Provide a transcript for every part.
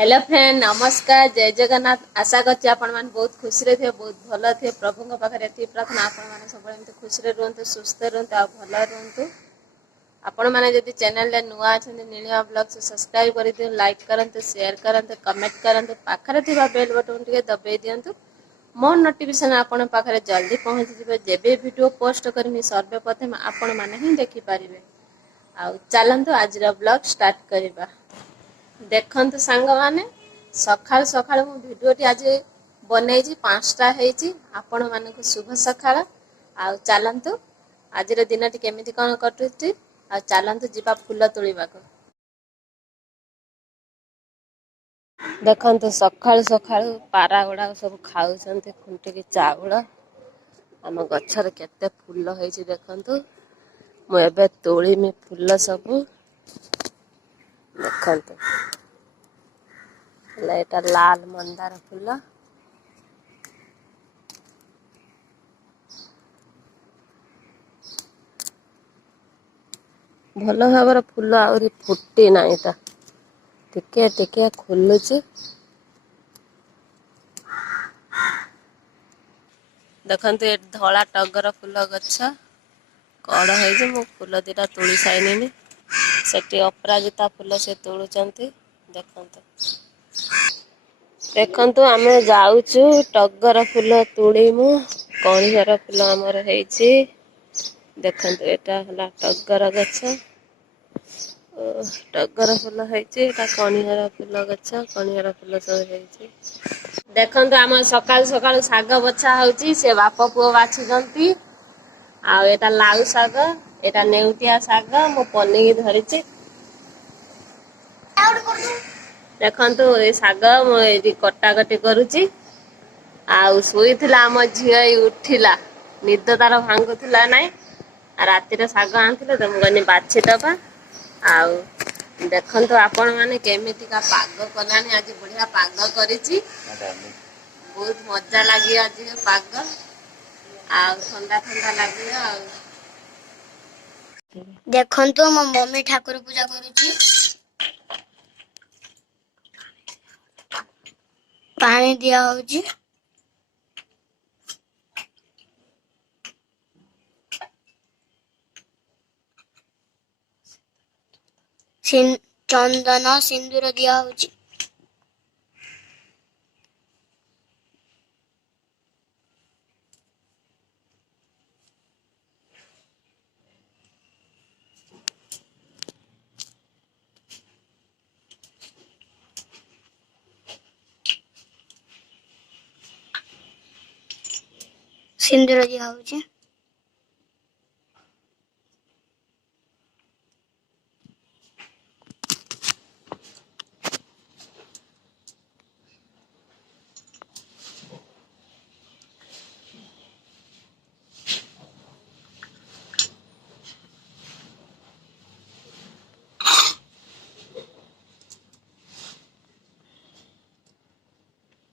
Hello friend नमस्कार जय जगन्नाथ आशा करछि आपण मान बहुत खुशी रे थे बहुत भलो थे प्रभु पाखे एति प्रार्थना आपण मान सब एमती खुशी रे रहंतु सुस्थ रहंतु आ भलो रहंतु आपण माने जदि चैनल रे नुआ अछन नीलिमा ब्लॉग से सब्सक्राइब करि दियो लाइक करंतु शेयर करंतु कमेंट करंतु पाखरे थिबा बेल बटन टिके दबाई दियंतु मोर नोटिफिकेशन आपण पाखरे जल्दी पहुंची जिवे जेबे वीडियो पोस्ट करमी सर्वप्रथम आपण माने ही देखि परिबे आ चलंतु आज रो ब्लॉग स्टार्ट करिबा। देखंतु सांग माने सकाळ सकाळ मु भिडियोटी आज बनेइछि 5टा हेइछि आपण मानकु शुभ सकाळ आ चलंतु आज रो दिनटी केमिति कोन कटुछि आ चलंतु जिबा फूल तोलिबाको। देखंतु सकाळ सकाळ पारा गुडा सब खाउछन्ते खुंटिकी चाउळ आम गछर केते फूल हेइछि देखंतु मु एबे तोलिमी फूल सब देखंतु एटा लाल मंदार फूल भल भावर फूल आउरी फुटी ना एटा टिके टिके खोलुची देखंतु ए धला टगर फूल गछ कड़ है मु फूल दीटा तोली साइनिनी सेठी अपराजिता फूल से तोलुचंती देखंतु देखंतु आमे जाउचु टगर फूल तोड़ीमु कणिहर फूल हमर हेइछि देखंतु एटा हला टगर गछ टगर फूल हेइछि एटा कणिहर फूल गछ कणिहर फूल सब हेइछि देखंतु हम सकाल सकाल साग बछा होउछि से बाप पुओ बाछुचंती आ एटा लाउ साग एटा नेउटिया साग मो पन्नी धरिछि देखंतु ए साग मो एडी कटा कटी करूछि आ सोईथिला हम झिया उठिला निद तार भांगुथिला नै राति रे साग आंथिले त मु गनी बाछि दबा आ देखंतु आपण माने केमिति का पाग कलानी आज बढ़िया पाग करिछि बहुत मजा लागि आज पाग आ ठंडा ठंडा लागि आ देखंतु मो मम्मी ठाकुर पूजा करूछि पानी दिया होउछि चंदन सिंदूर दिया होउछि सिंदूर दिया होउछि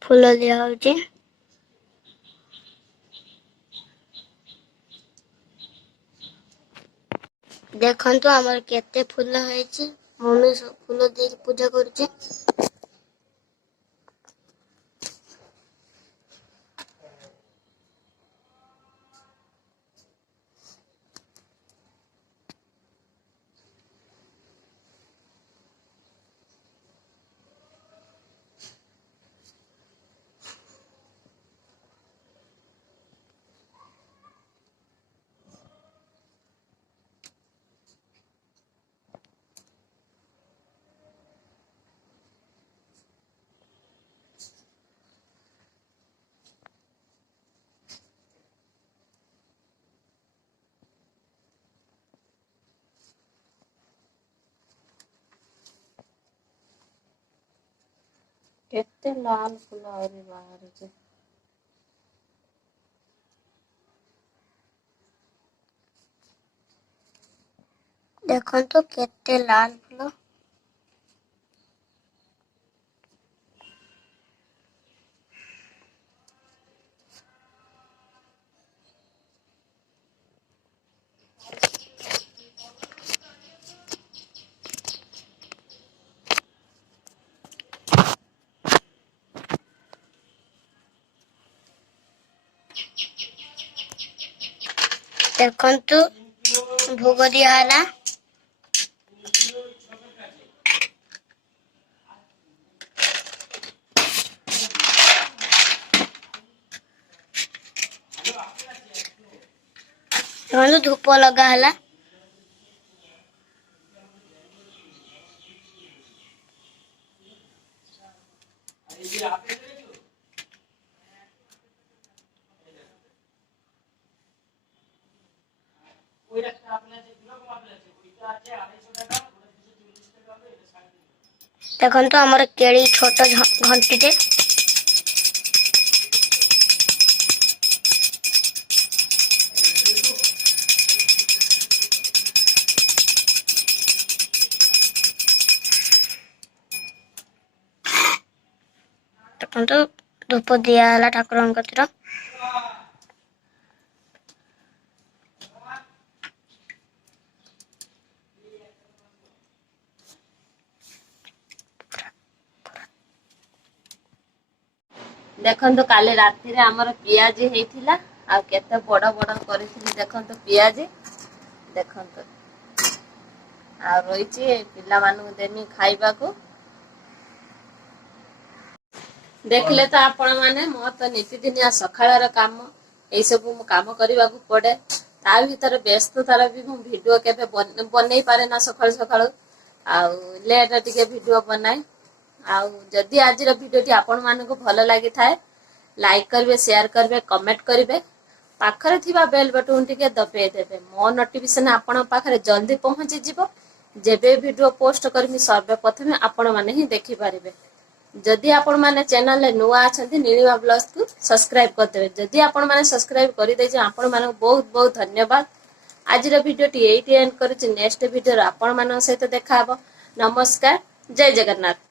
फूल दिया होउछि देखंतु हमर केते फूल हेइछि मम्मी सब फूल दे पूजा करूछि केते लाल फूल आउरी बाहर छै देखंतु केते लाल फूल ଦେଖନ୍ତୁ ଭୋଗ ଦିଆ ହେଲା। ଦେଖନ୍ତୁ ଧୂପ ଲଗା ହେଲା। ଦେଖନ୍ତୁ ଆମର କେଳି ଛୋଟ ଘଣ୍ଟିଟେ। ଦେଖନ୍ତୁ ଧୂପ ଦିଆ ହେଲା ଠାକୁରଙ୍କ କତିର। ଦେଖନ୍ତୁ କାଲି ରାତିରେ ଆମର ପିଆଜି ହେଇଥିଲା ଆଉ କେତେ ବଡ ବଡ କରିଥିଲି ଦେଖନ୍ତୁ ପିଆଜି ଦେଖନ୍ତୁ ଆଉ ରହିଛି ପିଲାମାନଙ୍କୁ ଦେମି ଖାଇବାକୁ। ଦେଖିଲେ ତ ଆପଣ ମାନେ ମୋର ତ ନିତିଦିନିଆ ସକାଳର କାମ ଏଇସବୁ ମୁଁ କାମ କରିବାକୁ ପଡେ। ତା ଭିତରେ ବ୍ୟସ୍ତତାର ବି ମୁଁ ଭିଡିଓ କେବେ ବନେଇ ପାରେ ନା ସକାଳୁ ସକାଳୁ ଆଉ ଲେଟ୍ ଟିକେ ଭିଡିଓ ବନାଏ। ଆଉ ଯଦି ଆଜିର ଭିଡିଓଟି ଆପଣ ମାନଙ୍କୁ ଭଲ ଲାଗିଥାଏ ଲାଇକ୍ କରିବେ, ସେୟାର କରିବେ, କମେଣ୍ଟ କରିବେ, ପାଖରେ ଥିବା ବେଲ୍ ବଟନ୍ ଟିକେ ଦବେଇ ଦେବେ। ମୋ ନୋଟିଫିକେସନ ଆପଣଙ୍କ ପାଖରେ ଜଲ୍ଦି ପହଞ୍ଚିଯିବ। ଯେବେ ଭିଡିଓ ପୋଷ୍ଟ କରିବି ସର୍ବପ୍ରଥମେ ଆପଣ ମାନେ ହିଁ ଦେଖିପାରିବେ। ଯଦି ଆପଣ ମାନେ ଚ୍ୟାନେଲରେ ନୂଆ ଅଛନ୍ତି ନୀଳିମା ବ୍ଲଗ୍ସକୁ ସବସ୍କ୍ରାଇବ କରିଦେବେ। ଯଦି ଆପଣ ମାନେ ସବସ୍କ୍ରାଇବ କରିଦେଇଛନ୍ତି ଆପଣ ମାନଙ୍କୁ ବହୁତ ବହୁତ ଧନ୍ୟବାଦ। ଆଜିର ଭିଡିଓଟି ଏଇଠି ଏଣ୍ଡ କରୁଛି। ନେକ୍ସଟ ଭିଡିଓରେ ଆପଣ ମାନଙ୍କ ସହିତ ଦେଖାହବ। ନମସ୍କାର, ଜୟ ଜଗନ୍ନାଥ।